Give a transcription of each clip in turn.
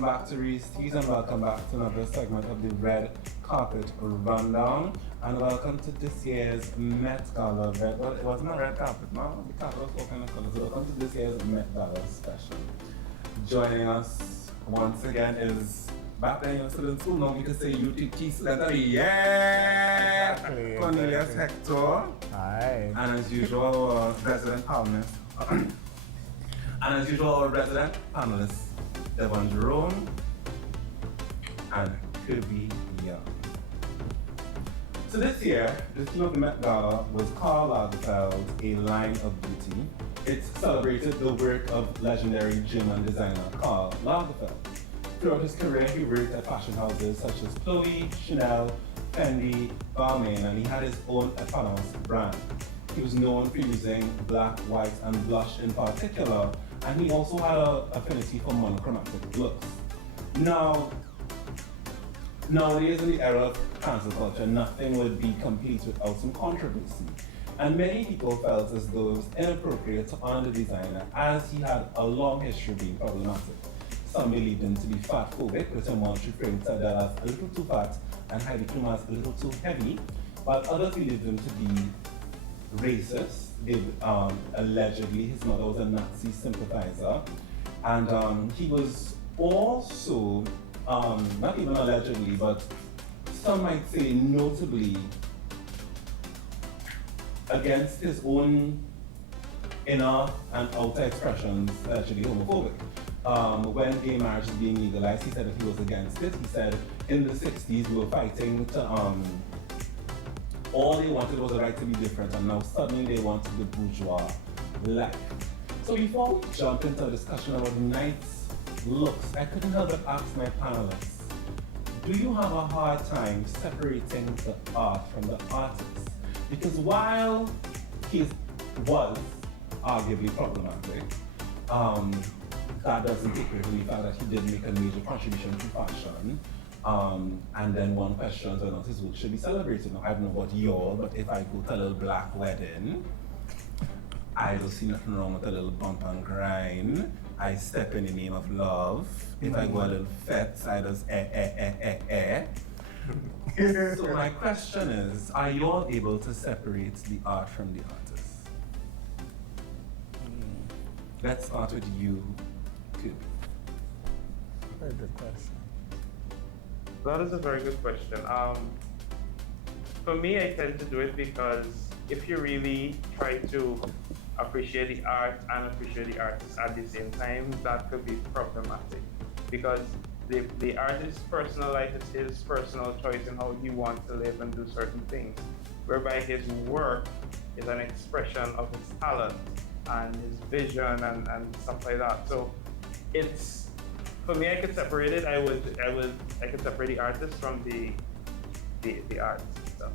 welcome back to Reese Tees and welcome back to another segment of the Red Carpet Rundown. And welcome to this year's Met Gala. Well, it wasn't a red carpet, no? The carpet was all kind of colors. So welcome to this year's Met Gala special. Joining us once again is, back then you were still in school, now we could say UTT letter, yeah! Exactly. Cournelius, Hector. Hi. And as usual, our resident panelist. And as usual, our resident panelists, Devon, Jerome, and Kerby. So this year, the theme of the Met Gala was Karl Lagerfeld's A Line of Beauty. It celebrated the work of legendary German designer Karl Lagerfeld. Throughout his career, he worked at fashion houses such as Chloe, Chanel, Fendi, Balmain, and he had his own eponymous brand. He was known for using black, white, and blush in particular, and he also had an affinity for monochromatic looks. Nowadays, in the era of cancel culture, nothing would be complete without some controversy. And many people felt as though it was inappropriate to honor the designer as he had a long history of being problematic. Some believed him to be fat phobic, with him once referring to Adele as a little too fat and Heidi Klum as a little too heavy, while others believed him to be racist. Allegedly, his mother was a Nazi sympathizer, and he was also, not even allegedly, but some might say notably against his own inner and outer expressions, allegedly homophobic. When gay marriage was being legalized, he said that he was against it. He said in the 60s we were fighting to, all they wanted was the right to be different, and now suddenly they wanted the bourgeois life. So before we jump into a discussion about night's looks, I couldn't help but ask my panelists, do you have a hard time separating the art from the artist? Because while he was arguably problematic, that doesn't take away from the fact that he did make a major contribution to fashion. And then one question whether or not his work should be celebrated. Now, I don't know about y'all, but if I go to a little black wedding, I don't see nothing wrong with a little bump and grind. I step in the name of love. If I go a little fete, I just So my question is, are you all able to separate the art from the artist? Let's start with you, Kerby. Very good question. That is a very good question. For me, I tend to do it because if you really try to appreciate the art and appreciate the artist at the same time, that could be problematic. Because the artist's personal life is his personal choice in how he wants to live and do certain things, whereby his work is an expression of his talent and his vision and stuff like that. So it's, for me, I could separate it. I could separate the artist from the art stuff.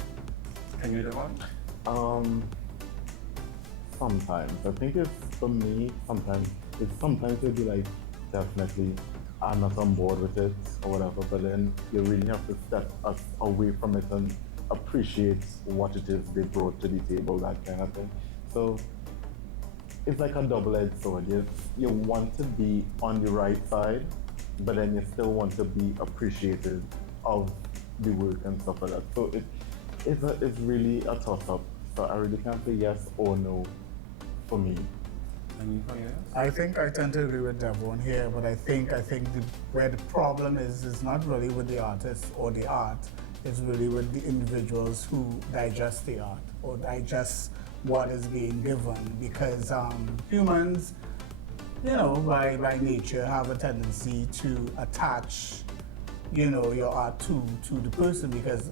Can you do one? Sometimes. I think it's, for me, sometimes it'd be like, definitely, I'm not on board with it or whatever, but then you really have to step us away from it and appreciate what it is they brought to the table, that kind of thing. So it's like a double-edged sword. You want to be on the right side, but then you still want to be appreciative of the work and stuff like that. So it's really a toss-up. So I really can't say yes or no for me. I think I tend to agree with Devon here, but I think where the problem is not really with the artist or the art. It's really with the individuals who digest the art or digest what is being given, because humans, by nature have a tendency to attach, your art to the person, because,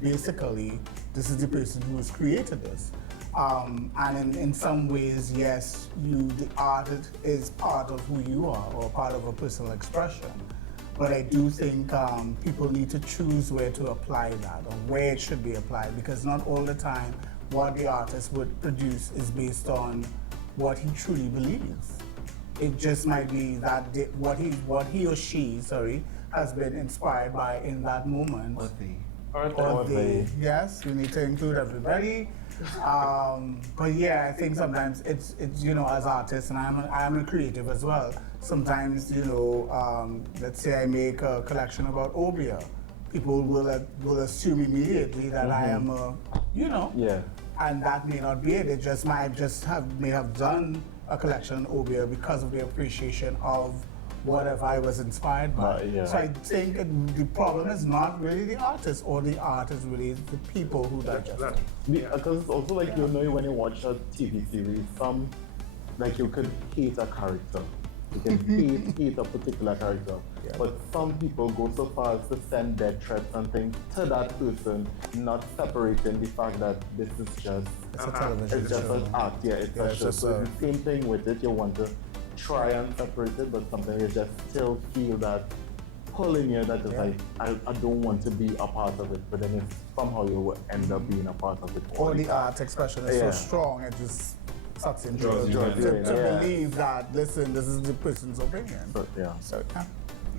basically this is the person who has created this. And in some ways, yes, the art is part of who you are or part of a personal expression. But I do think people need to choose where to apply that or where it should be applied, because not all the time what the artist would produce is based on what he truly believes. It just might be that what he or she has been inspired by in that moment. Or they. Yes, we need to include everybody. But yeah, I think sometimes it's as artists, and I'm a creative as well. Sometimes let's say I make a collection about Obia, people will assume immediately that I am Yeah. and that may not be it. It just may have done a collection on Obia because of the appreciation of whatever I was inspired by. Yeah. So I think the problem is not really the artist, or the art is really the people who digest it. Because it's also like, when you watch a TV series, you could hate a character. You can hate a particular character. Yeah. But some people go so far as to send death threats and things to that person, not separating the fact that this is just It's a television it's just show. an act. Yeah, it's a show. So it's the same thing with it. You want to try and separate it, but something you just still feel that pull in you that is like, I don't want to be a part of it, but then if somehow you will end up being a part of it. Or the art expression is so strong, it just sucks into Draws you you in. to believe that, listen, this is the person's opinion. But, yeah. So,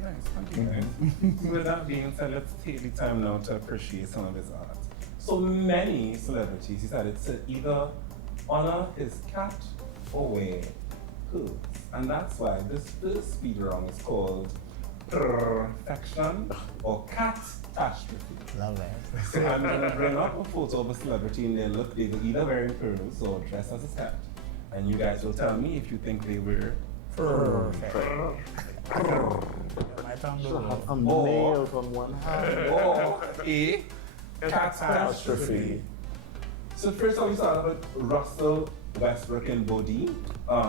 Nice, thank you. With that being said, let's take the time now to appreciate some of his art. So many celebrities decided to either honor his cat or wear hooves. And that's why this first speed round is called Perfection or Catastrophe. Love it. So I'm going to bring up a photo of a celebrity in their look. They were either wearing pearls or dressed as a cat. And you guys will tell me if you think they were Perfect. My tongue Should goes have some nails on one hand. or a catastrophe. So first of all, we started with Russell Westbrook in Bodie.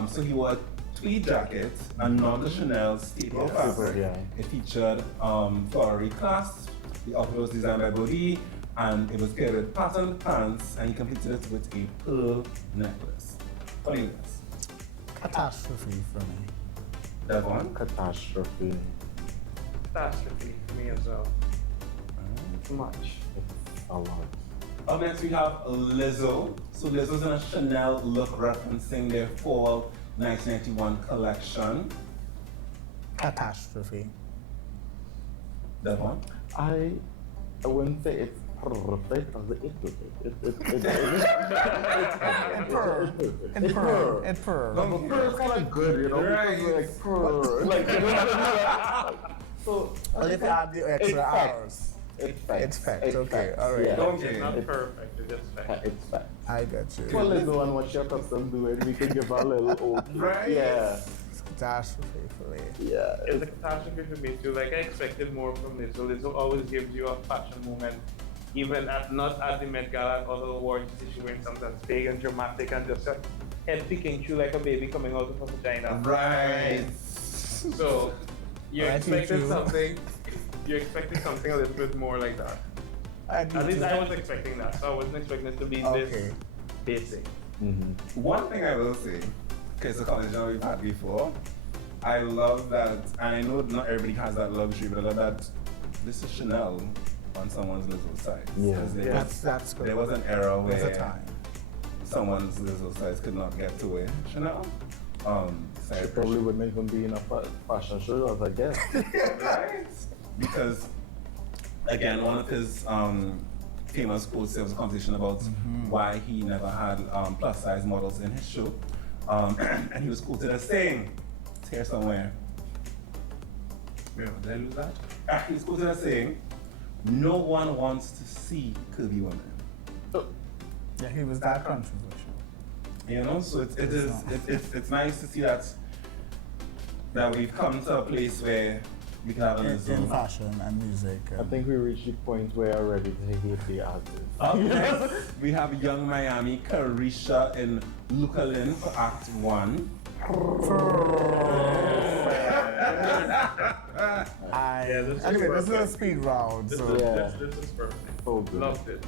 So he wore a tweed jacket and not the Chanel staple fabric. Yeah. It featured flowery clasps. The outfit was designed by Bodie, and it was paired with patterned pants, and he completed it with a pearl necklace. What do you guys? Catastrophe for me. Devon? Catastrophe. Catastrophe for me as well. Too much. It's a lot. Up next we have Lizzo. So Lizzo's in a Chanel look referencing their fall 1991 collection. Catastrophe. Devon? I wouldn't say it's perfect, because It's purr. No, but purr is kind of good, Right. because like purr, like, so Well, if you add the extra hours. it's facts. It's facts, okay, all right. Yeah. Okay. It's not perfect, it's just fact. It's facts. I got you. Well, Lizzo and what your custom doing, we can give her a little open. Right. Yeah. Catastrophe for me. Yeah. It's a catastrophe for me too. Like I expected more from Lizzo. Lizzo always gives you a fashion moment, even not at the Met Gala or the awards. She's wearing something that's big and dramatic and just head peeking through like a baby coming out of her vagina. Right. So you're Right, expecting you too. something. You're expecting something a little bit more like that. At least I was expecting that. So I wasn't expecting it to be Okay. this basic. Mm-hmm. One thing I will say, okay, so college that we've had before, I love that, and I know not everybody has that luxury, but I love that this is Chanel on someone's Lizzo size. Yeah. 'Cause there was- That's good. There was an era There's a where time. someone's Lizzo size could not get to wear Chanel. So I She probably wouldn't even be in a fashion show as a guest. right? Because again, one of his famous quotes, there was a conversation about why he never had plus size models in his show. And he was quoted as saying, it's here somewhere. Where did I lose that? He was quoted as saying, no one wants to see curvy women. Yeah, he was that controversial. You know, so it's nice to see that we've come to a place where we can have a In Lizzo. fashion and music. I think we reached the point where we're ready to hate the artist. Up next, we have Young Miami, Carisha in Lukalin for Act 1. Anyway, this is a speed round, This, so is, Yeah. this is perfect. So good. Loved it.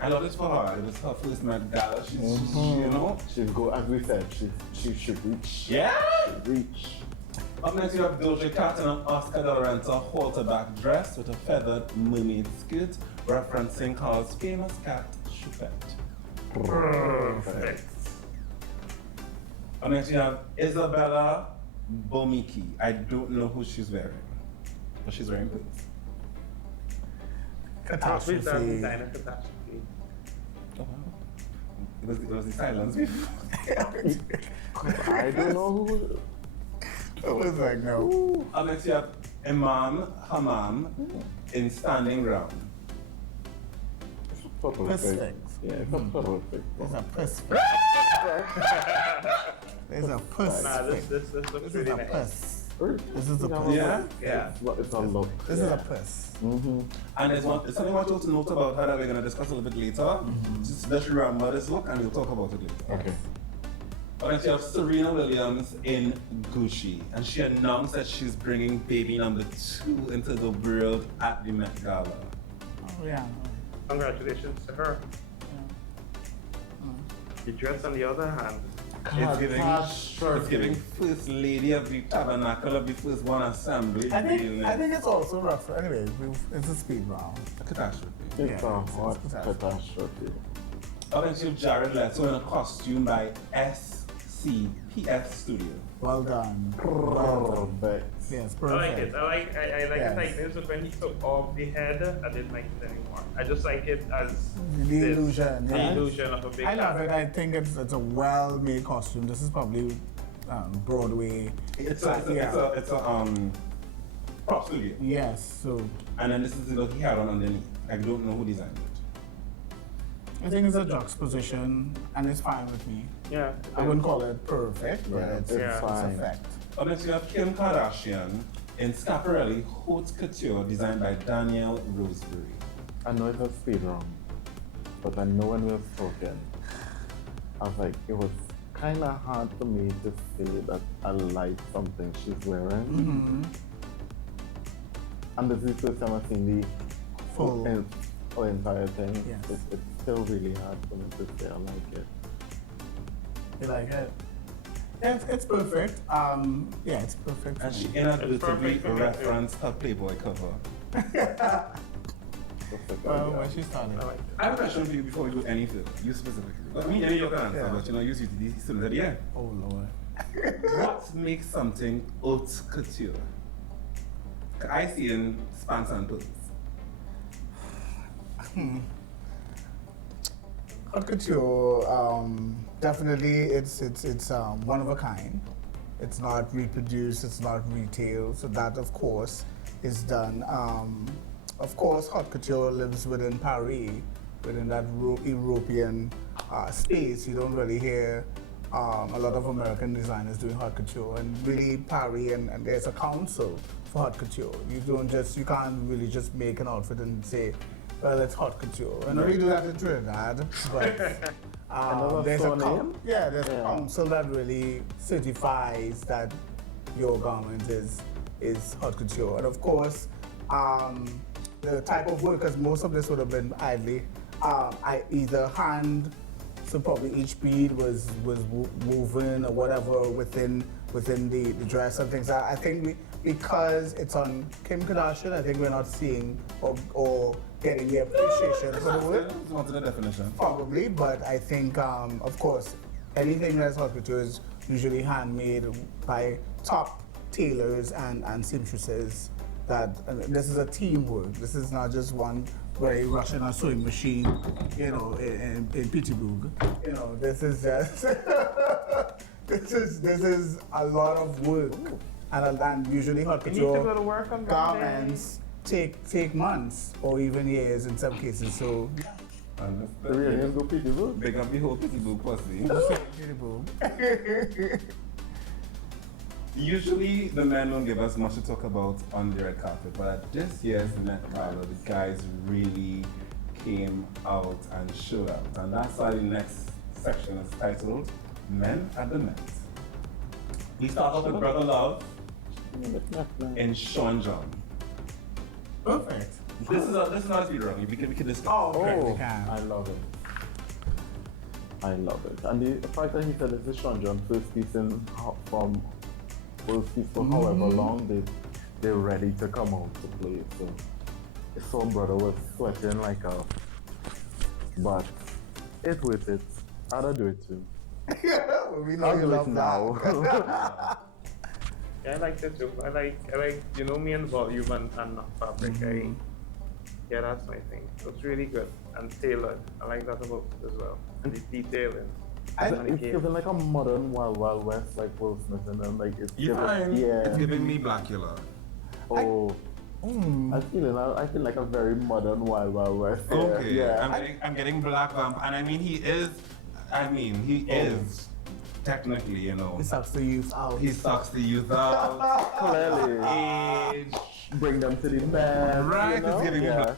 I love this for her. It was her first Met Gala. She's, you know. She's go, as we said, she should reach. Yeah! Reach. Up next, you have Doja Cat in an Oscar de la Renta halterback dress with a feathered mermaid skirt, referencing Carl's famous cat, Choupette. Perfect. Up next, you have Isabella Bomiki. I don't know who she's wearing, but she's wearing boots. Catastrophe. catastrophe. Designer catastrophe. Oh, wow. It was the silence before. I don't know who. It was like, no. Up next you have Imam Hammam in Standing Ground. Perfect. Yeah, it's a perfect. There's a puss. There's a puss. Nah, this looks This is really a nice. puss. This is a You know, puss. Yeah? Yeah. It's a look. This is a puss. And there's something I want you to note about her that we're going to discuss a little bit later. Just remember this look and we'll talk about it later. Okay. And then you have Serena Williams in Gucci. And she announced that she's bringing baby number 2 into the world at the Met Gala. Oh, yeah. Congratulations to her. The dress, on the other hand, It's giving first lady of the tabernacle of the first one assembly. I think it's also rough. Anyway, it's a speed round. A catastrophe. It's Yeah, a it's hot catastrophe. catastrophe. Up next you have Jared Leto in a costume by SCPS Studio. Well done. Perfect. Yes, I like perfect. it. I like Yes. it like this, but when he took off the head, I didn't like it anymore. I just like it as The this, illusion, the yes. illusion of a big I love cat. it. I think it's a well-made costume. This is probably Broadway. It's a prop studio. Yes, so And then this is the look he had on underneath. I don't know who designed it. I think it's a juxtaposition, and it's fine with me. Yeah. I wouldn't call it perfect, but Yeah, it's it's fine. effect. Up next you have Kim Kardashian in Schiaparelli Haute Couture designed by Danielle Roseberry. I know it's a speed round, but I know when we were spoken, I was like, it was kind of hard for me to say that I like something she's wearing. And this is the first time I've seen the Full. entire thing. Yes. It's still really hard for me to say I like it. You like it? Yeah, it's perfect. Yeah, it's perfect. for And she me. inadvertently perfect for me, referenced her Playboy cover. Well, when she started. I like it. I have a question for you before we do any further. You specifically. I mean, any of your answer, Yeah. but you know, you usually students at the end. Oh Lord. What makes something haute couture? I see in spans and boots. Haute couture, definitely it's one of a kind. It's not reproduced, it's not retail, so that of course is done. Of course, haute couture lives within Paris, within that European space. You don't really hear a lot of American designers doing haute couture, and really Paris and there's a council for haute couture. You can't really just make an outfit and say, well, it's haute couture. And we do that in Trinidad, but there's there's a council that really certifies that your garment is haute couture. And of course, the type of work, because most of this would have been idly, either hand, so probably each bead was woven or whatever within the dress and things. I think because it's on Kim Kardashian, I think we're not seeing or getting the appreciation for the work. It's not the definition. Probably, but I think, of course, anything that's haute couture is usually handmade by top tailors and seamstresses. This is a teamwork. This is not just one very Russian a sewing machine, in Petersburg. This is just this is a lot of work, and usually haute You need to go couture to work on garments take months or even years in some cases. So The real name go pretty good. Big up the whole Pitty Boo pussy. Usually the men don't give us much to talk about on the red carpet, but at this year's Met Gala, the guys really came out and showed out. And that's why the next section is titled Men at the Met. We start off with Brother Love in Sean John. perfect. This is not a speed run. We can discuss. Oh, okay. Oh, we can. I love it. I love it. And the fact that he said it's the Sean John first piece for however long they're ready to come out to play. So his son brother was sweating like a, but it's worth it. I'd do it too. We know I'll you do it love now. that. Yeah, I like that too. I like me and volume and not fabric. Mm-hmm. Yeah, that's my thing. It's really good and tailored. I like that about it as well. and the detailing. It's giving like a modern Wild Wild West, like Will Smith, and then like it's You giving, find yeah. it's giving me Blackula. Oh, I feel like a very modern Wild Wild West. Yeah, Okay, yeah. I'm getting Black Vamp, and I mean he is technically, you know, He sucks the youth out. he sucks the youth out. Clearly, Age, bring them to the man. right? You know? It's giving me Yeah.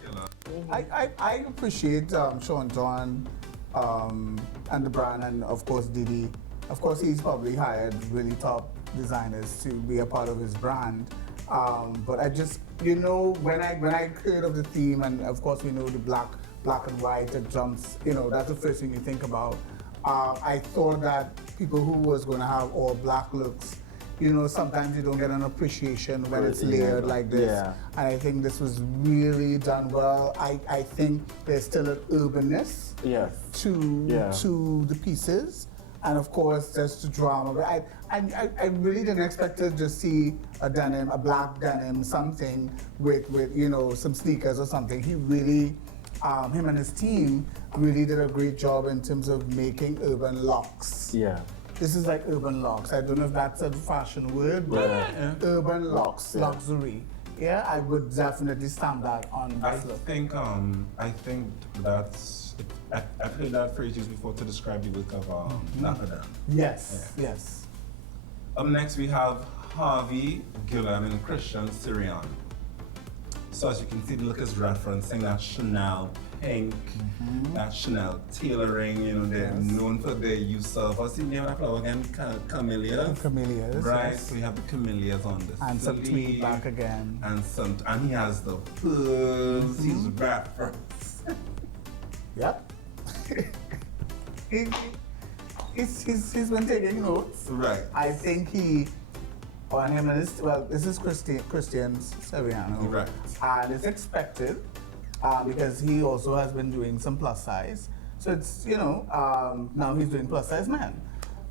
Blackula. I appreciate Sean John and the brand, and of course Diddy. Of course, he's probably hired really top designers to be a part of his brand. But I just, you know, when I heard of the theme, and of course we know the black and white that jumps, you know, that's the first thing you think about. I thought that people who was going to have all black looks, you know, sometimes you don't get an appreciation when it's layered like this. Yeah. And I think this was really done well. I think there's still an urbanness Yes. to the pieces. And of course, there's the drama. But I really didn't expect to just see a black denim, something with you know, some sneakers or something. He really, him and his team really did a great job in terms of making urban locks. Yeah. This is like urban locks. I don't know if that's a fashion word, but urban locks, yeah. luxury. Yeah, I would definitely stamp that on I this look. think that's I've heard that phrase used before to describe the look of Nakada. Yes, yes. Up next we have Harvey, Gilliam, and Christian Syrian. So as you can see, the look is referencing that Chanel pink, that Chanel tailoring. You know, they're known for their use of, what's the name of that flower again? Camellias. Camellias, Right, yes. so you have the camellias on the And some tweed sleeve, back again. and he has the pearls, he's reference. Yep. He's been taking notes. Right. I think on him and this is Christian Severiano. Right. And it's expected because he also has been doing some plus size. So it's, you know, now he's doing plus size men.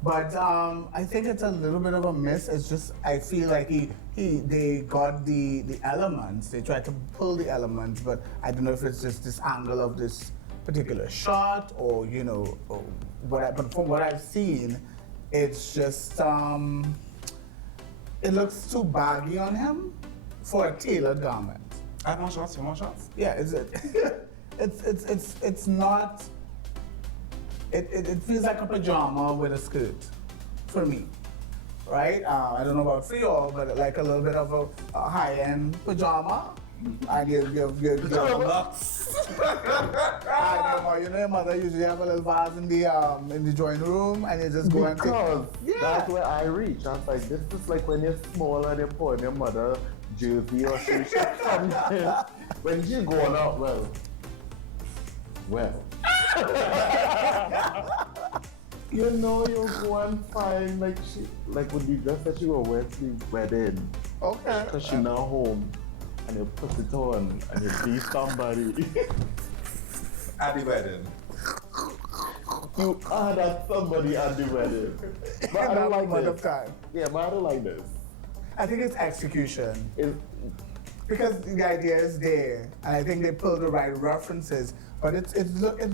But I think it's a little bit of a miss. It's just, I feel like they got the elements. They tried to pull the elements, but I don't know if it's just this angle of this particular shot or, you know, or but from what I've seen, it's just, it looks too baggy on him for a tailored garment. I have more shots, more shots? Yeah, it's not, it feels like a pajama with a skirt for me, right? I don't know about for y'all, but like a little bit of a high-end pajama. And you know, your mother usually have a little vase in the drawing room, and you just go and Because take. that's where I reach. I was like, this is like when you're small and you're pouring your mother jersey or shoe something. When you going out, well. You know, you'll go and find like with the dress that you were wearing to the wedding. Okay. Because you're now home. And you put it on and you see somebody. At the wedding. You are that somebody at the wedding. But I don't like Of this. time. Yeah, but I don't like this. I think it's execution. It's, Because the idea is there, and I think they pulled the right references. But it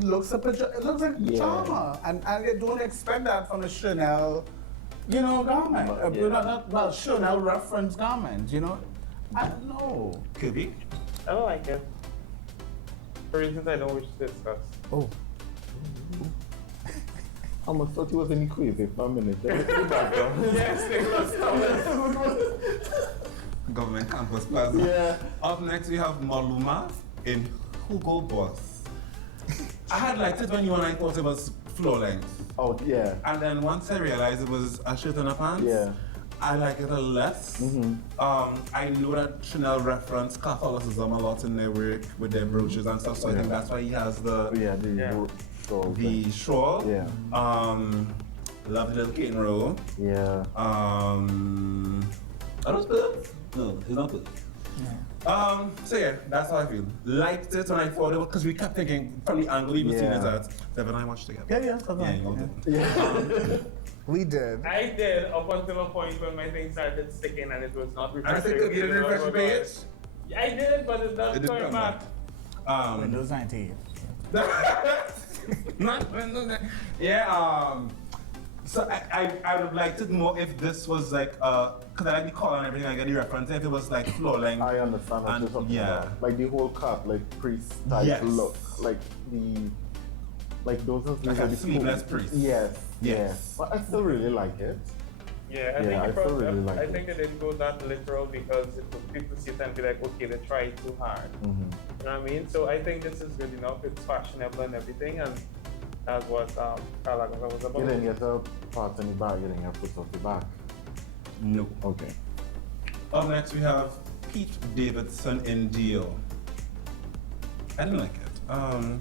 looks like a pajama, and you don't expect that from a Chanel, you know, garment. Not Chanel reference garment, you know. I don't know. Kerby? I don't like it. For reasons I don't wish to discuss. Oh. I almost thought he was in the crazy for a minute. Yes, Nicholas. Government Campus Plaza. Yeah. Up next we have Maluma in Hugo Boss. I had liked it when you and I thought it was floor length. Oh, yeah. And then once I realized it was a shirt and a pants, Yeah. I like it a little less. I know that Chanel referenced Catholicism a lot in their work with their brooches and stuff, so I think that's why he has the shawl. Yeah. Love the little cane roll. Yeah. Are those pills? No, it's not pills. So yeah, that's how I feel. Liked it when I thought it was, because we kept thinking from the angle we were seeing it at Devon and I watched together. Yeah, you know, yeah. We did. I did up until a point when my thing started sticking and it was not And I refreshing. think you didn't refresh the page? I did, but it's not It didn't going come back. back. Windows 98. Yeah. So I would like to know if this was like because I like the color and everything. I get the reference. If it was like floor length. I understand what And- you're talking yeah. about. Like the whole cut, like priest type Yes. look. Like those are Like a really sleeveless cool. priest. Yes. Yes. Yes. But I still really like it. Yeah, Yeah, I still really like I it. think it didn't go that literal because people see it and be like, okay, they tried too hard. Mm-hmm. You know what I mean? So I think this is good enough. It's fashionable and everything, and that's what Gala was about. You didn't get a part in the back, you didn't get foot off the back. No. Okay. Up next we have Pete Davidson in Dio. I didn't like it.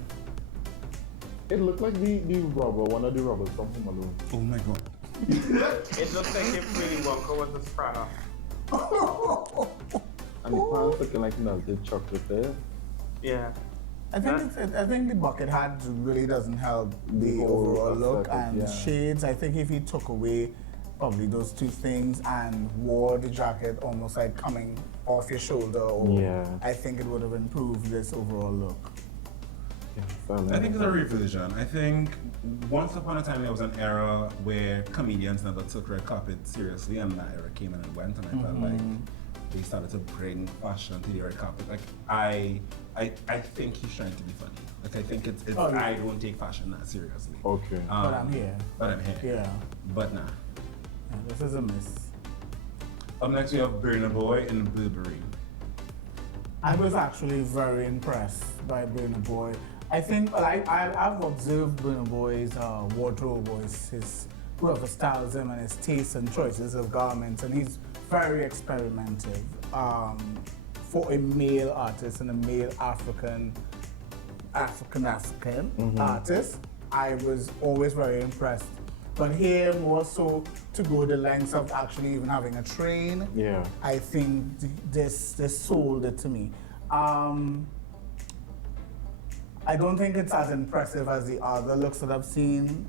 It looked like the rubber, one of the rubbers from Home Alone. Oh my god. It looks like if Willy Wonka was a spanner. And the pants looking like melted chocolate there. Yeah. I think the bucket hat really doesn't help the The whole overall look, aesthetic, and yeah. shades. I think if he took away probably those two things and wore the jacket almost like coming off your shoulder, or Yeah. I think it would have improved this overall look. I think it's a revision. I think once upon a time there was an era where comedians never took red carpet seriously, and that era came and it went, and I felt like they started to bring fashion to the red carpet. Like I think he's trying to be funny. Like I think it's Oh, yeah. I don't take fashion that seriously. Okay. But I'm here. But I'm here. Yeah. But nah. Yeah, this is a miss. Up next we have Burna Boy in Blueberry. I was actually very impressed by Burna Boy. I think I've observed Burna Boy's wardrobe, or his whoever styles him, and his tastes and choices of garments, and he's very experimentative for a male artist and a male African artist. I was always very impressed. But here, more so to go the lengths of actually even having a train, Yeah. I think this sold it to me. I don't think it's as impressive as the other looks that I've seen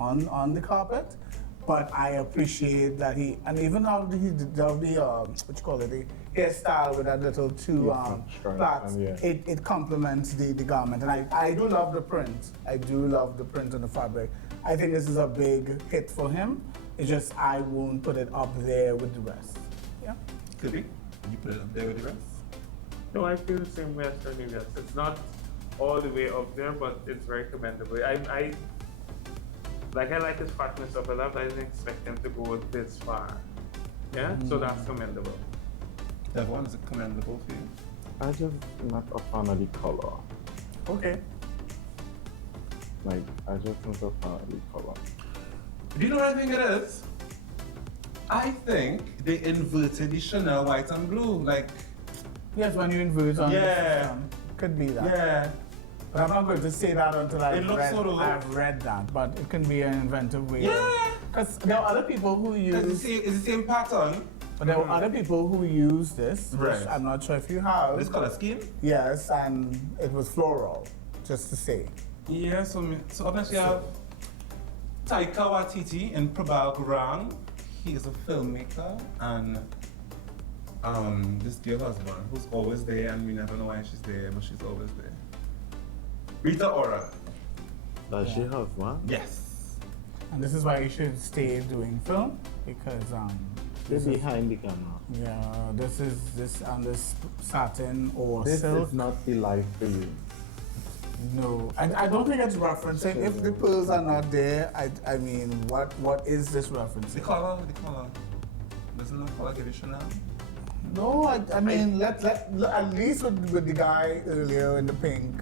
on the carpet, but I appreciate that and even how he did the the hairstyle with that little two stripe, plaits, and yeah. it complements the garment, and I do love the print. I do love the print on the fabric. I think this is a big hit for him. It's just I won't put it up there with the rest. Yeah. Could be. You put it up there with the rest. No, I feel the same way as Cournelius. It's not all the way up there, but it's very commendable. I like his fatness of it. I didn't expect him to go this far. Yeah, so that's commendable. Devon, is it commendable for you? I just not a fan of the color. Okay. Like I just not a fan of the color. Do you know what I think it is? I think they inverted the Chanel white and blue. Like, Yes, when you invert on the Yeah. system, could be that. yeah. But I'm not going to say that until It looks sort of- I've read that, but it can be an inventive way. Yeah. Because there are other people who It's use, the same pattern. but there are other people who use this, which Right. I'm not sure if you have. This color scheme? Yes, and it was floral, just to say. Yeah, so up next we have Taika Waititi in Prabal Gurung. He is a filmmaker, and this girl husband who's always there, and we never know why she's there, but she's always there. Rita Ora. Does she have one? Yes. And this is why you should stay doing film, because They're behind the camera. yeah, this satin or This silk. is not the life for you. No, I don't think it's referencing. If the pearls are not there, I mean, what is this The referencing? color. Doesn't the color give you Chanel? No, I mean, let at least with the guy earlier in the pink,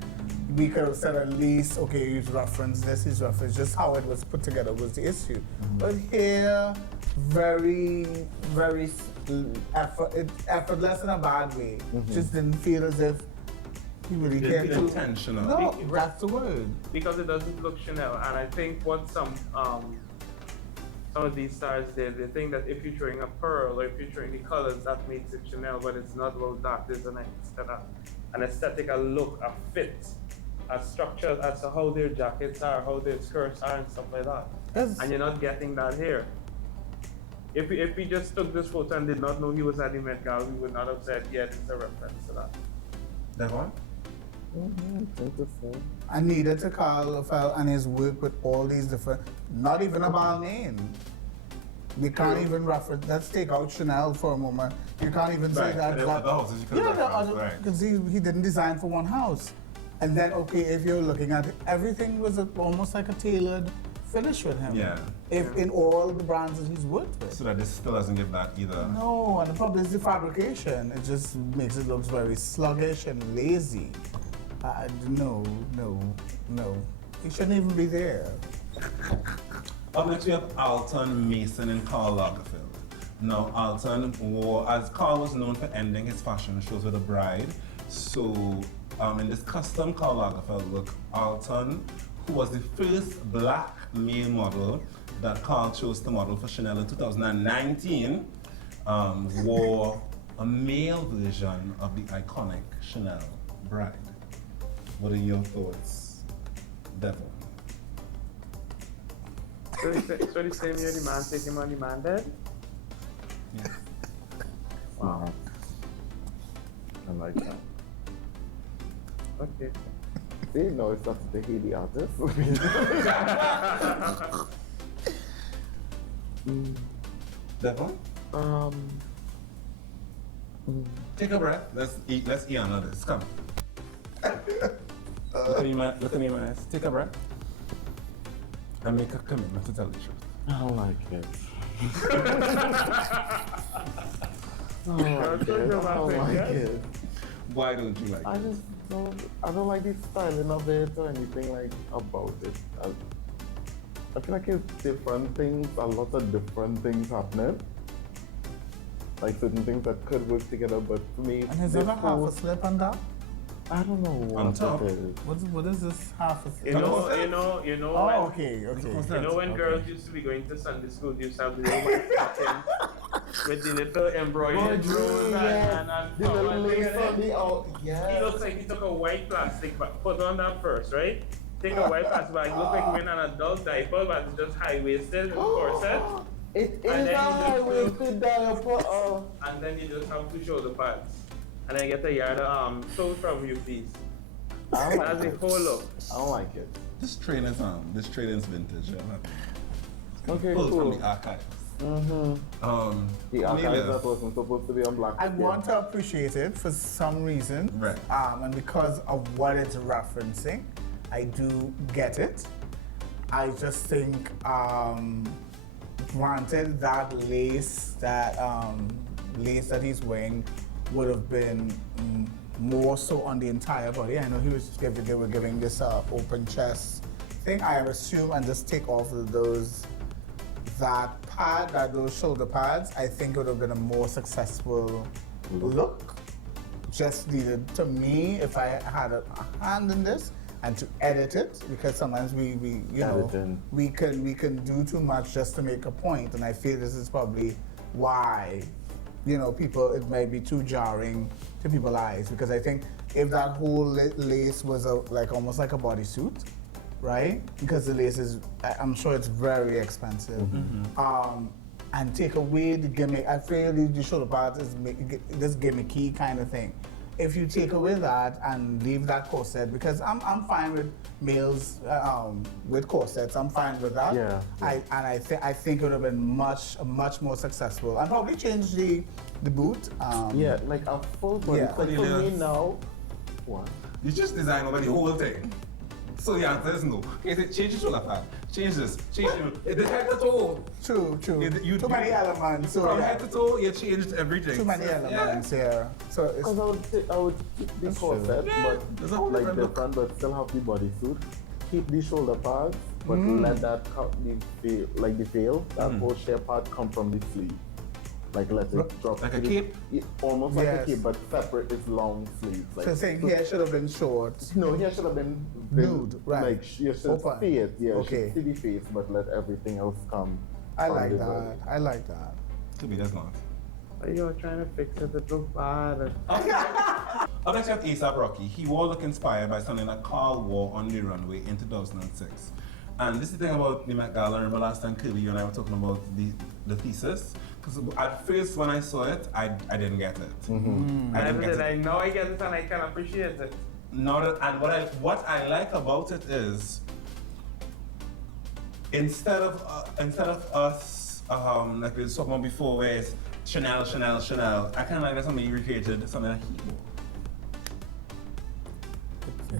we could have said at least, okay, he's referenced this, he's referenced just how it was put together was the issue. But here, very, very effortless in a bad way. Just didn't feel as if he really Didn't cared feel to. intentional. No, that's the word. Because it doesn't look Chanel, and I think what some of these stars did, they think that if you're showing a pearl or if you're showing the colors, that makes it Chanel, but it's not about that. There's an aesthetic, a look, a fit, a structure as to how their jackets are, how their skirts are, and stuff like that. Yes. And you're not getting that here. If we just took this photo and did not know he was at the Met Gala, we would not have said, yeah, this is a reference to that. Devon? Interesting. I needed to call Phil and his work with all these different, not even a Balmain. We can't even reference, let's take out Chanel for a moment. You can't even say Right, that. the other houses you could reference, right. Because he didn't design for one house. And then, okay, if you're looking at it, everything was almost like a tailored finish with him. Yeah. If in all the brands that he's worked with. So that this still doesn't give that either. No, and the problem is the fabrication. It just makes it look very sluggish and lazy. No. He shouldn't even be there. Up next we have Alton, Mason, and Karl Lagerfeld. Now Alton wore, as Karl was known for ending his fashion shows with a bride, so in this custom Karl Lagerfeld look, Alton, who was the first black male model that Karl chose to model for Chanel in 2019, wore a male version of the iconic Chanel bride. What are your thoughts, Devon? So the same year the man take him on the man dead? Yes. Wow. I like that. Okay. See, no, it's not to hate the artist. Devon? Take a breath. Let's eat on this. Come. Look at me, man. Take a breath. And make a commitment to tell the truth. I don't like it. I don't like it. Why don't you like it? I just don't like the styling of it or anything like about it. I feel like it's different things, a lot of different things happening. Like certain things that could work together, but for me, And is there a half a slip on that? I don't know On what top. it is. What is this half a slip? You know Oh, when, okay. you know when girls used to be going to Sunday school, they used to have the little white satin with the little embroidered rose and The little and lace thing. on the out, He yeah. looks like he took a white plastic bag, put on that first, right? Take a white plastic bag, look like wearing an adult diaper, but it's just high-waisted with corset. It is And a then you just high-waisted diaper. And then you just have 2 shoulder pads. And then get a yard of sold from you, please. I don't like That's the it. whole look. I don't like it. This training's vintage. Okay, Pulled cool. from the archives. The archives Cornelius. that wasn't supposed to be on black. I want to appreciate it for some reason. Right. And because of what it's referencing, I do get it. I just think, granted, that lace that he's wearing would have been more so on the entire body. I know they were giving this open chest thing. I assume and just take off those shoulder pads. I think it would have been a more successful look. Just needed, to me, if I had a hand in this and to edit it, because sometimes we can do too much just to make a point, and I feel this is probably why it might be too jarring to people's eyes, because I think if that whole lace was almost like a bodysuit, right? Because the lace is, I'm sure it's very expensive. And take away the gimmick. I feel the shoulder pads is this gimmicky kind of thing. If you take away that and leave that corset, because I'm fine with males with corsets. I'm fine with that. Yeah. I think it would have been much more successful. And probably change the boot. Yeah, like a full body. Yeah. Like for me now, what? You just design over the whole thing. So the answer is no. Okay, so change the shoulder pad. Change this. Change the head to toe. True. Too many elements. So From yeah. head to toe, you changed everything. Too many elements here. So it's, Because I would keep the That's corset, true. but There's a whole like different look. different, but still have the bodysuit. Keep the shoulder pads, but let that the veil, that whole sheer part come from the sleeve. Like let it drop. Like a to the- cape? Yeah, almost like Yes. a cape, but separate. It's long sleeves. Like, so saying here should have been short. No, here should have been Nude, right. Like you should Open. see it. Yeah, Okay. you should see the face, but let everything else come. I from like the that. body. I like that. Could be, that's not. You're trying to fix it, it looks bad. Up next, we have A$AP Rocky. He wore look inspired by something that Karl wore on the runway in 2006. And this is the thing about the Met Gala. Remember last time Kerby, you and I were talking about the thesis? Because at first when I saw it, I didn't get it. I never did. I know I get it and I can appreciate it. And what I like about it is instead of us like we were talking about before, where it's Chanel, I kind of like that somebody recreated something that he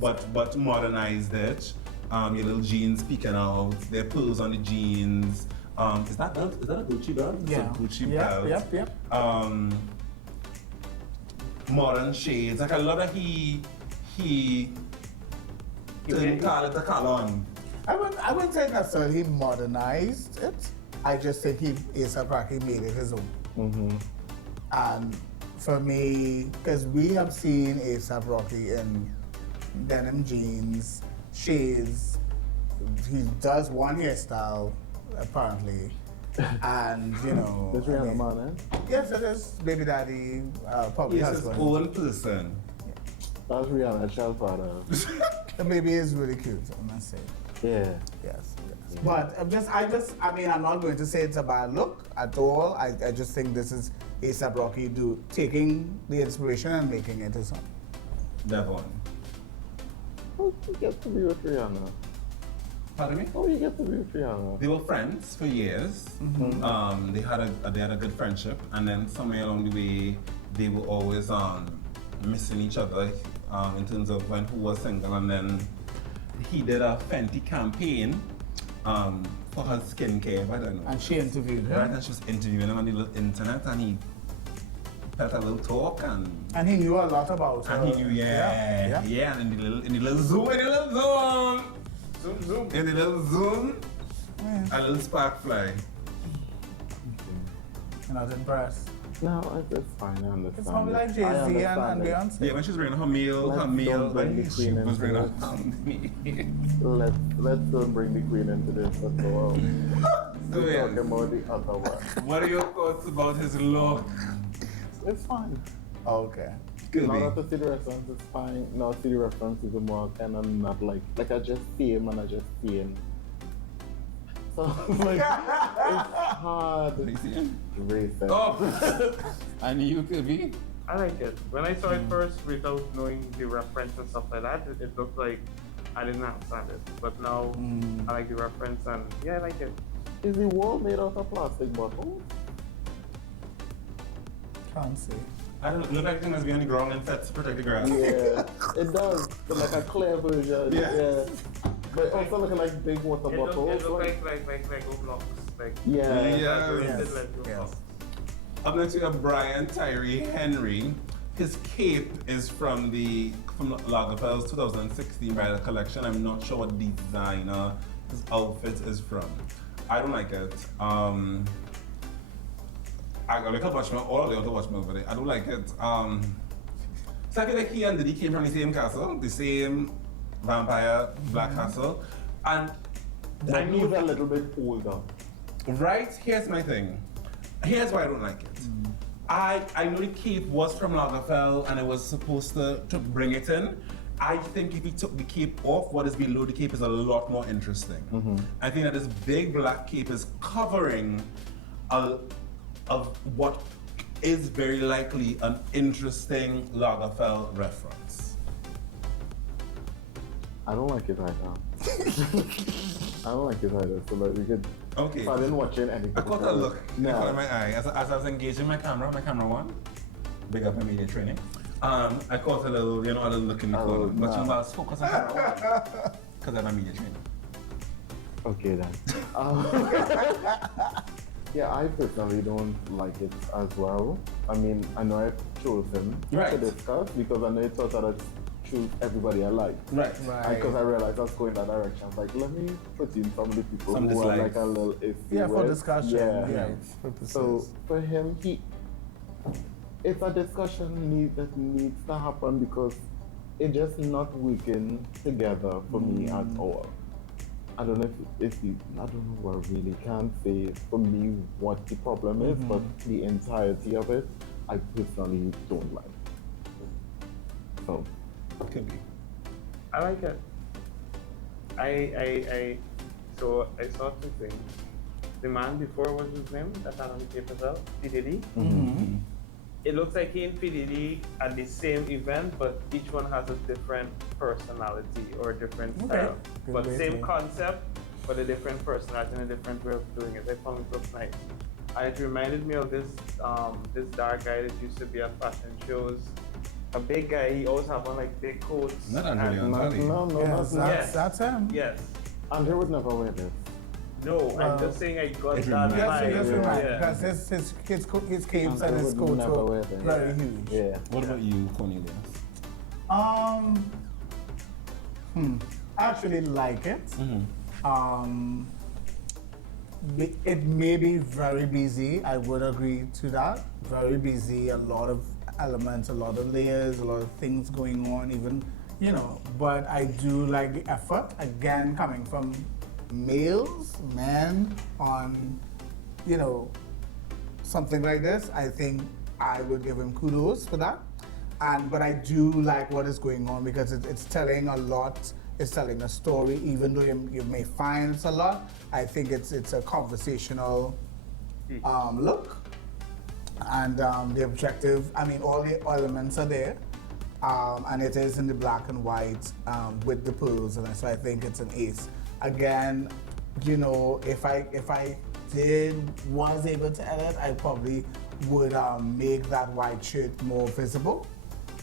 wore, but modernized it. Your little jeans peeking out, their pearls on the jeans. Is that a Gucci belt? It's Yeah. a Gucci belt. Yep. Modern shades. Like I love that he turned the color on. I wouldn't say necessarily he modernized it. I just think A$AP Rocky made it his own. Mm-hmm. And for me, because we have seen A$AP Rocky in denim jeans, shades. He does one hairstyle, apparently. And, you know. That's Rihanna, man, eh? Yes, it is. Baby daddy, probably He's his husband. own person. That's Rihanna, child father. The baby is really cute, I must say. Yeah. Yes. But I mean, I'm not going to say it's a bad look at all. I just think this is A$AP Rocky taking the inspiration and making it his own. Devon. How did you get to be with Rihanna? Pardon me? How did you get to be with Rihanna? They were friends for years. Mm-hmm. They had a good friendship, and then somewhere along the way, they were always missing each other in terms of when who was single. And then he did a Fenty campaign for her skincare. I don't know. And she interviewed him. Right, and she was interviewing him on the little internet, and he felt a little talk, And he knew a lot about her. and he knew, yeah, and in the little zoom, a little spark fly. You're not impressed. No, it's fine, I understand. It's probably like I Jay-Z and understand it. Beyonce. Yeah, when she's wearing her meal, Don't bring the she queen was into wearing this. her Let's don't bring the queen into this at all. So We're yeah, talking about the other one. what are your thoughts about his look? It's fine. Okay. Could Now be. that I see the reference, it's fine. Now see the reference is more kind of not like I just see him and I just see him. So like it's hard. Let me see him. Racist. Oh, I knew you could be. I like it. When I saw it first without knowing the reference and stuff like that, it looked like I didn't understand it. But now I like the reference and yeah, I like it. Is the wall made out of plastic bottles? Can't see. I don't look like it must be on the ground and set to protect the grass. Yeah, it does. But like a clear version. Yeah. But also looking like big water It bottles. looked like Lego blocks. Like Yeah. Yes. Lego blocks. Up next we have Brian Tyree Henry. His cape is from Lagerfeld's 2016 bridal collection. I'm not sure what designer his outfit is from. I don't like it. I got to watch my all the other watch my over there. I don't like it. So I feel like he and Diddy came from the same castle, the same vampire black castle, and I But he's knew a little bit older. right. Here's my thing. Here's why I don't like it. I know the cape was from Lagerfeld and it was supposed to bring it in. I think if he took the cape off, what is below the cape is a lot more interesting. I think that this big black cape is covering of what is very likely an interesting Lagerfeld reference. I don't like it right now. I don't like it either. So like we could. Okay. If I didn't watch it, anything. I caught a look in the corner of No. my eye as I was engaging my camera one. Big up my media training. I caught a little look in the corner. Oh, But nah. I was focused on camera one. Because I have my media training. Okay then. Yeah, I personally don't like it as well. I mean, I know I chose him to Right. discuss because I know he thought that I'd choose everybody I like. Right. Because I realized I was going that direction. I was like, let me put in some of the people Some who are dislikes. like a little iffy Yeah, for with. discussion. Yeah. Yeah. Purposes. So for him, it's a discussion that needs to happen because it just not working together for me at all. I don't know I don't know what I really can say for me what the problem is, but the entirety of it, I personally don't like. So, Could be. I like it. So I saw two things. The man before, what's his name? That had on the cape as well? Diddy. it looks like he and PDD at the same event, but each one has a different personality or a different style. Good But way same to- concept, but a different personality and a different way of doing it. I found it looks nice. And it reminded me of this this dark guy that used to be at fashion shows. A big guy, he always have on like big coats. Not Andrea and- Anzali. No, Yes, Yes. that's him. Yes. Andre would never wear this. No, I'm just saying I got It that reminds- Yes, vibe. yes, you're right. Yeah. Because his capes and Andre his would coats never were wear them. very huge. Yeah. What about you, Cournelius? I actually like it. Mm-hmm. It may be very busy. I would agree to that. Very busy. A lot of elements, a lot of layers, a lot of things going on. Even But I do like the effort. Again, coming from men on, something like this. I think I would give him kudos for that. But I do like what is going on because it's telling a lot. It's telling a story, even though you may find it's a lot. I think it's a conversational look, and the objective. I mean, all the elements are there, and it is in the black and white with the pearls, and so I think it's an ace. Again, if I was able to edit, I probably would make that white shirt more visible.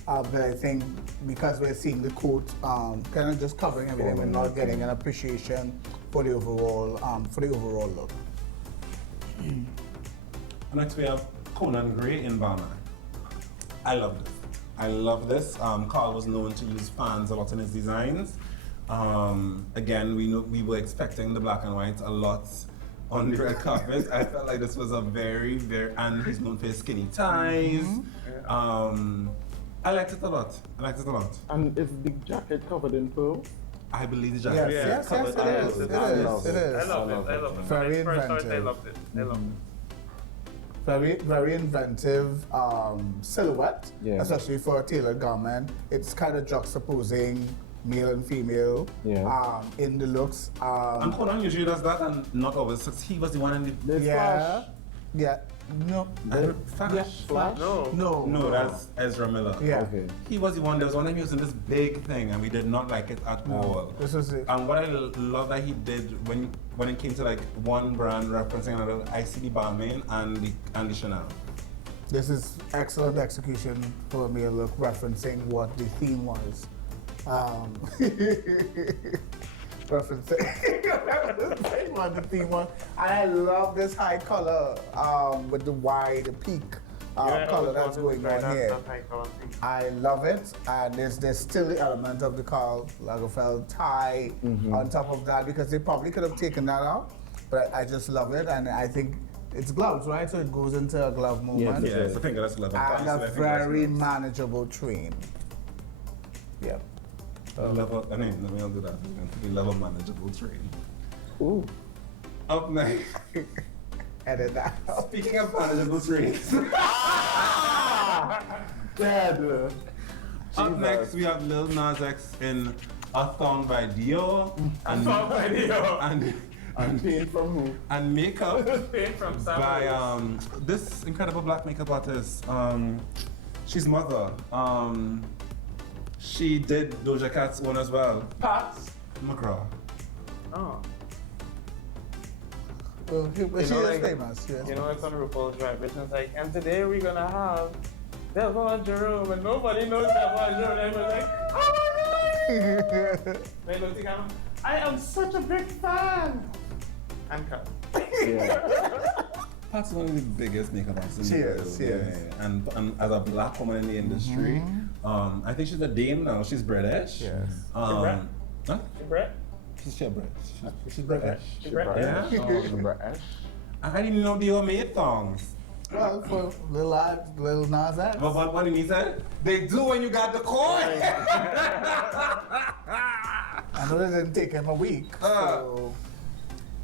But I think because we're seeing the coat kind of just covering everything, we're not getting an appreciation for the overall look. Next we have Conan Gray in Balmain. I love this. Carl was known to use fans a lot in his designs. Again, we were expecting the black and white a lot on the red carpet. I felt like this was a very, and he's known for his skinny ties. I liked it a lot. And is the jacket covered in pearls? I believe the jacket Yes, covered it in is. pearls. It I is. love it. Very When I first saw it, I inventive. loved it. Very, very inventive silhouette, Yeah. especially for a tailored garment. It's kind of juxtaposing male and female Yeah. in the looks. And Conan usually does that and not always. He was the one in the... There's Yeah, yeah, no, Flash? No, that's Ezra Miller. yeah. Okay. He was the one, there was one time he was in this big thing and we did not like it at all. This is it. And what I love that he did when it came to like one brand referencing another, I see the Balmain and the Chanel. This is excellent execution for a male look, referencing what the theme was. Referencing what the theme was. And I love this high color with the wide peak color that's going on here. I love it, and there's still the element of the Karl Lagerfeld tie on top of that because they probably could have taken that out, but I just love it, and I think it's gloves, right? So it goes into a glove movement. Yeah, so I think that's 11 And a very manageable train. Yep. Level, I mean, we'll do that. We level manageable train. Ooh. Up next, Edit that out. speaking of manageable trains. Dead. Up next, we have Lil Nas X in A Thong by Dior. And Paint from who? and makeup Paint from Sam by Willis. this incredible black makeup artist. She's mother. She did Doja Cat's one as well. Pats. McGraw. Oh. Well, she is like- famous. Yes. You know, it's on RuPaul's Drag Race, and it's like, and today we're gonna have Devon, Jerome, and nobody knows Devon, Jerome. And we're like, oh my god! They look together. I am such a big fan. And cut. Yeah. Pat's one of the biggest makeup artists in She the is, world. she is. Yeah. And as a black woman in the industry, I think she's a dame now. She's British. Yes. Brett? Huh? Hey, Brett? She's British. She's British. Hey, Brett? Yeah. British. I didn't know they were made thongs. Well, for Lil Nas X. But what did he say? They do when you got the coin. I know it didn't take him a week. So,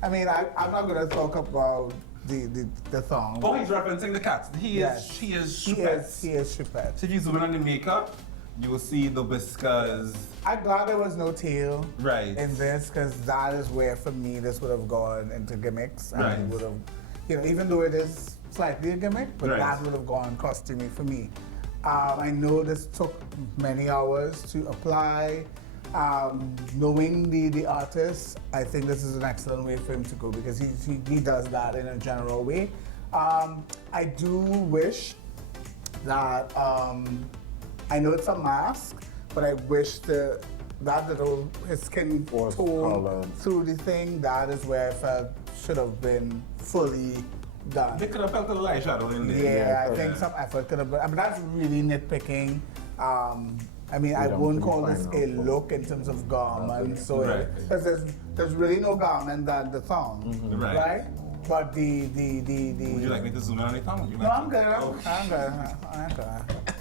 I mean, I'm not gonna talk about the thong. Oh, he's referencing the cats. He is Chupette. He is Chupette. So if you zoom in on the makeup, you will see the whiskers. I'm glad there was no tail Right. in this because that is where, for me, this would have gone into gimmicks and Right. it would have even though it is slightly a gimmick, but Right. that would have gone costumey for me. I know this took many hours to apply. Knowing the artist, I think this is an excellent way for him to go because he does that in a general way. I do wish that I know it's a mask, but I wish that little his skin Was tone colored. through the thing, that is where I felt should have been fully done. They could have felt a light shadow in there. Yeah, I think Yeah. some effort could have been. I mean, that's really nitpicking. I mean, I don't won't think call this a final. look in terms of garment. So, Right. because there's really no garment than the thong, Right. right? But the Would you like me to zoom in on the thumb? Would you no, like I'm to? good. Oh.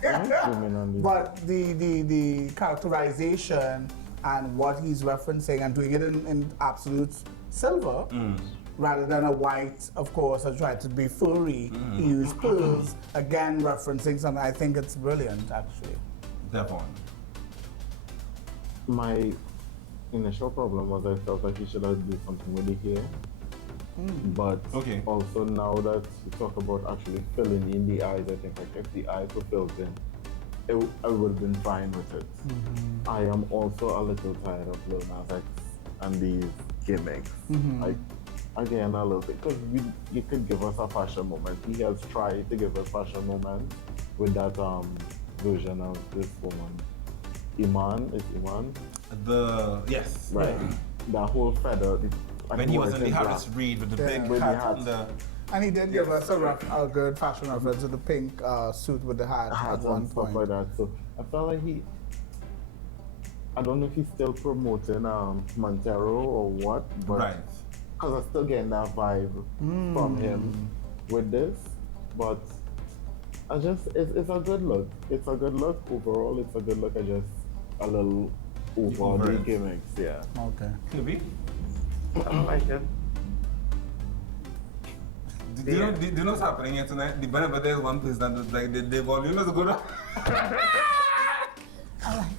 I'm good. Zooming on the- But the characterization and what he's referencing and doing it in absolute silver rather than a white, of course, I tried to be furry. He used pearls, again referencing something. I think it's brilliant, actually. Devon. My initial problem was I felt like he should have done something with the hair. But Okay. also now that you talk about actually filling in the eyes, I think like if the eyes were filled in, I would have been fine with it. I am also a little tired of Lil Nas X and these gimmicks. Like, again, a little bit, because you could give us a fashion moment. He has tried to give us fashion moments with that version of this woman. Iman, is Iman? Yes. Right. That whole feather. When he was in the Harris Reed with the Yeah. big With the hat hat. and the. And he did give us a good fashion reference to the pink suit with the hat at hats one and stuff point. like that. So I felt like I don't know if he's still promoting Montero or what, but Right. because I'm still getting that vibe from him with this. But it's a good look. It's a good look overall. It's a good look. I just a little over Over the it. gimmicks. Yeah. Okay. Kerby? I don't like it. Do you know what's happening here tonight? Whenever there's one place that is like the volume is good. No,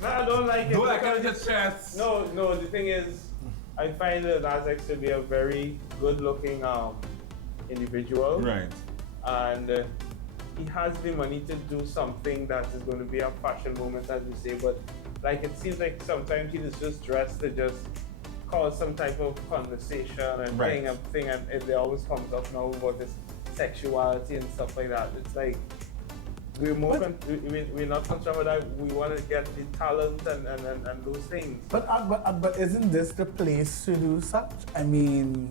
I don't like it. Do like because- it just chest. No, the thing is, I find that Nas X to be a very good-looking individual, Right. and he has the money to do something that is going to be a fashion moment, as you say. But like, it seems like sometimes he is just dressed to just cause some type of conversation and Right. thing, and it always comes up now about this sexuality and stuff like that. It's like, we're not concerned with that. We want to get the talent and those things. But isn't this the place to do such? I mean,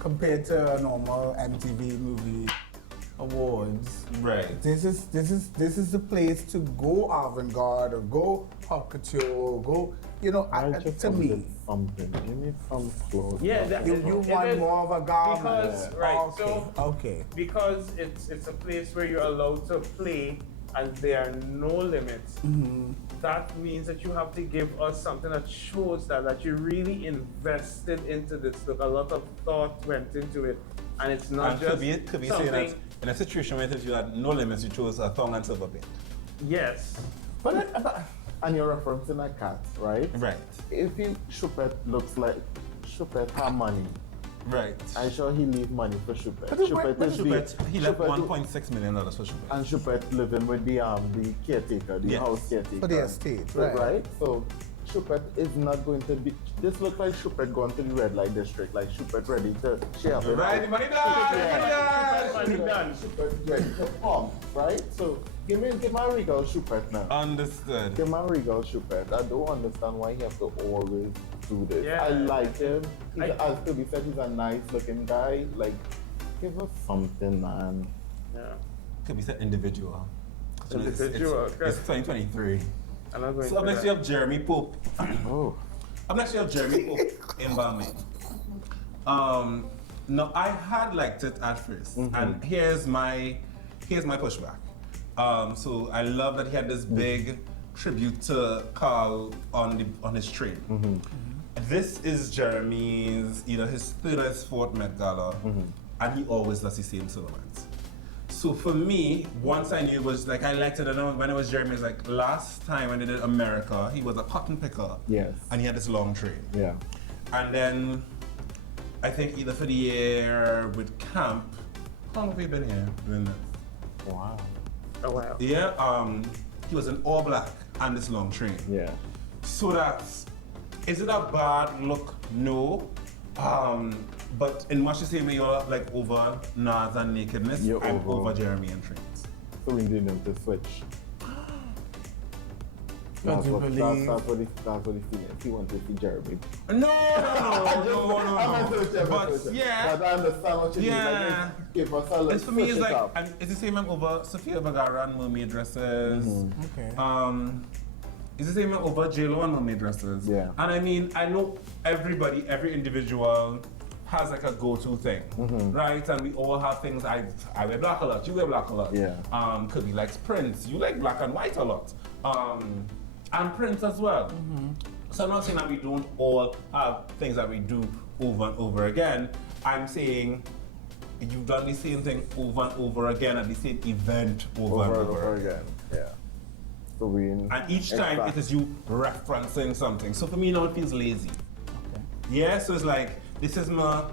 compared to a normal MTV movie awards, Right. this is the place to go avant-garde or go haute couture, go. I just To wanted me, something. Give me some clothes. Yeah, that- you It want is more of a garment. because- right, Okay. so- Okay. Because it's a place where you're allowed to play and there are no limits. That means that you have to give us something that shows that you really invested into this. Look, a lot of thought went into it, and it's not And just could be something. saying that in a situation where you had no limits, you chose a thong and silver pin. Yes. But And you're referencing a cat, right? Right. If he Choupette looks like Choupette have money, Right. I'm sure he leave money for Choupette. But Choupette is Choupette, he left Choupette- $1.6 million for Choupette. and Choupette living with the caretaker, the Yes. house caretaker. For the estate, So, right. So Choupette is not going to be. This looks like Choupette going to the red light district, like Choupette ready to share. Right, money done, Money done. Choupette ready to pump, right? So give me a regal Choupette now. Understood. Give me a regal Choupette. I don't understand why he have to always do this. Yeah. I like him. As Toby said, he's a nice looking guy. Like, give us something, man. Yeah. Could be said individual. So Individual, It's okay. 2023. I'm not going So up for next that. you have Jeremy Pope. Oh. Up next you have Jeremy Pope in Balmain. No, I had liked it at first, and here's my pushback. So I love that he had this big tribute to Carl on his train. This is Jeremy's either his third or his fourth Met Gala, and he always does the same silhouettes. So for me, once I knew it was like I liked it, and when it was Jeremy, it was like last time when they did America, he was a cotton picker, Yes. and he had this long train. Yeah. And then I think either for the year with Camp, How long have you been here doing this? Wow. Oh wow. Yeah, he was in all black and this long train. Yeah. So that's, is it a bad look? No. But in much the same way you're like over Nas and nakedness, You're I'm over- over Jeremy and trains. So we need them to switch. But That's you what, believe- that's what he feels. He wants to see Jeremy. No, no. But yeah, But I understand what you Yeah. mean. Like, give us a little it's for me. switch It's it like up. it's the same. I'm over Sophia Vergara and mermaid dresses. Okay. It's the same. I'm over JLo and mermaid dresses. Yeah. And I mean, I know everybody, every individual has like a go-to thing, right? And we all have things. I wear black a lot. You wear black a lot. Yeah. Kirby likes prints. You like black and white a lot. And prints as well. So I'm not saying that we don't all have things that we do over and over again. I'm saying you've done the same thing over and over again at the same event over and over again. Yeah. So we And each time it is you referencing something. So for me now it feels lazy. Okay. Yeah, so it's like this is my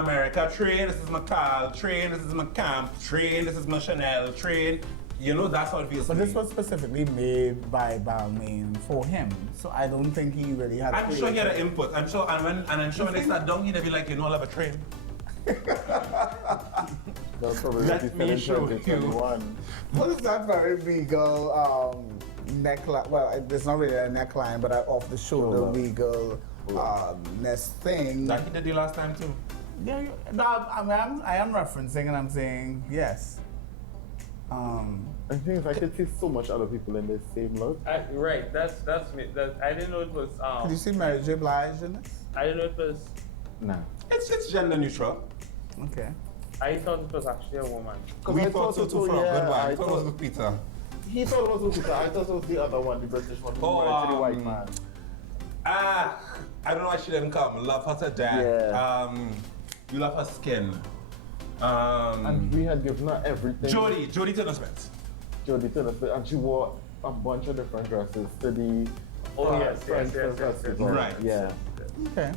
America train, this is my Carl train, this is my Camp train, this is my Chanel train. You know, that's how it feels. But to this me. was specifically made by Balmain for him, so I don't think he really had. I'm sure he had an created- input. I'm sure, and I'm sure when they sat down, he'd be like, you know, I'll have a train. That's probably Let what he me said in show you. 2021. What is that very regal neckline? Well, it's not really a neckline, but off the shoulder Shoulder. regal nest thing. That he did the last time too. Yeah, no, I am referencing and I'm saying yes. I think I could see so much other people in the same look. Right. That's me. I didn't know it was. Did you see Mary J. Blige in this? I didn't know it was. Nah. It's gender neutral. Okay. I thought it was actually a woman. We I thought so it too was- for a good yeah, while. I We thought it was thought- with Peter. He thought it was Lupita. I thought it was the other one, the British one, who Oh, married to the white man. I don't know why she didn't come. Love her to death. Yeah. You love her skin. And we had given her everything. Jodie Turner-Smith. Jodie Turner, and she wore a bunch of different dresses to the Oh, yes, French yes, yes, yes, festival. yes. Right. Yeah. Okay.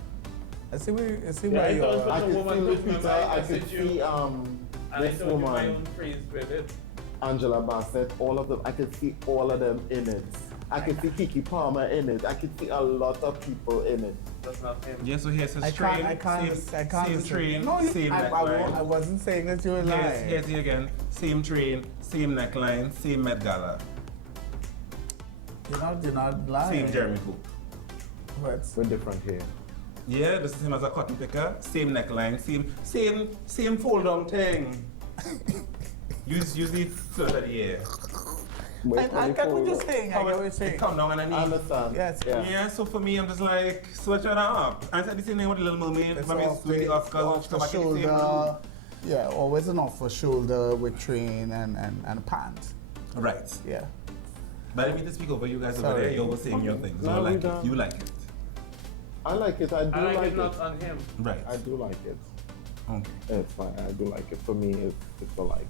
I see Yeah, where I you thought it are. was I a could see woman with my Lupita, mind, I I could said see you- And I this told you my woman, own phrase with it. Angela Bassett, all of them. I could see all of them in it. I could see Kiki Palmer in it. I could see a lot of people in it. That's not him. Yeah, so here's his I train. can't. Same train, No, same I neckline. wasn't saying that you were lying. Here's he again. Same train, same neckline, same Met Gala, You're not lying. same Jeremy Coop. But With different hair. Yeah, this is him as a cotton picker. Same neckline, same fold down thing. use the flirt of the air. I get what you're saying. I get what you're It saying. come down and I I need. understand. Yes. Yeah, so for me, I'm just like, switch it up. I said the same thing with the Little Mermaid. It's When we off do the Oscars, off she come the back in the same shoulder. room. Yeah, always an off the shoulder with train and pants. Right. Yeah. But I didn't mean to speak over you guys over Sorry. there. You're always saying your things. No, You we like it. don't. You like it. I like it. I do I like like it not on him. Right. I do like it. Okay. It's fine. I do like it. For me, it's a like.